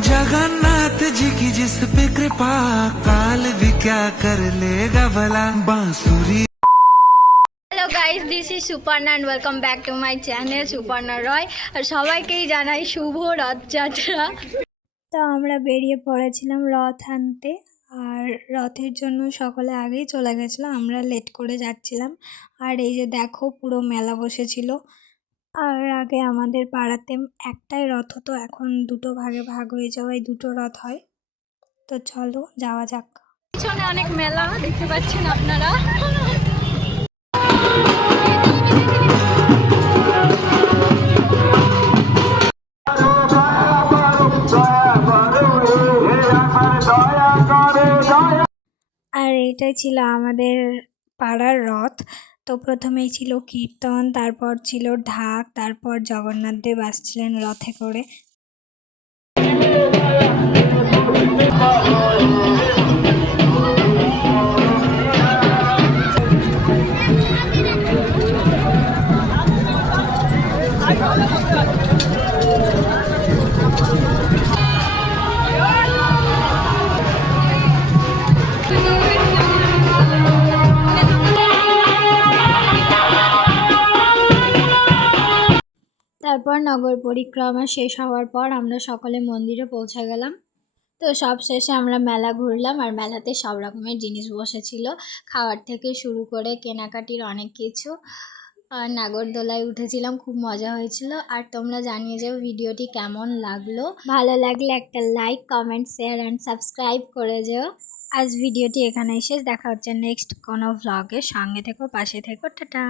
जगन्नाथ जी की जिस पे कृपा काल भी क्या कर लेगा भला बांसुरी hello guys this is Suparna and welcome back to my channel Suparna Roy আর সবাইকেই জানাই শুভ রথযাত্রা তো আমরা বেরিয়ে পড়েছিলাম রথ আনতে আর রথের জন্য সকলে আগেই চলে গেছিলো আমরা লেট করে যাচ্ছিলাম আর এই যে দেখো পুরো মেলা বসেছিল আর আগে আমাদের পাড়াতে একটাই রথ হতো এখন দুটো ভাগে ভাগ হয়ে যাওয়ায় দুটো রথ হয়। তো চলো যাওয়া যাক। পিছনে অনেক মেলা দেখতে পাচ্ছেন আপনারা? আর এটাই ছিল আমাদের পাড়ার রথ। তো প্রথমেই ছিল কীর্তন তারপর ছিল ঢাক তারপর জগন্নাথ দেব আসছিলেন রথে করে। তারপর নগর পরিক্রমা শেষ হওয়ার পর আমরা সকলে মন্দিরে পৌঁছে গেলাম। তো সব শেষে আমরা মেলা ঘুরলাম আর মেলাতে সব রকমের জিনিস বসেছিল। খাওয়ার থেকে শুরু করে কেনাকাটির অনেক কিছু। নাগরদোলায় উঠেছিলাম, খুব মজা হয়েছিল। আর তোমরা জানিয়ে যাও ভিডিওটি কেমন লাগল। ভালো লাগলে একটা like comment share and subscribe করে যেও। আজ ভিডিওটি এখানেই শেষ। দেখা হচ্ছে নেক্সট কোনো ভ্লগে সঙ্গে থেকো, পাশে থেকো, টাটা।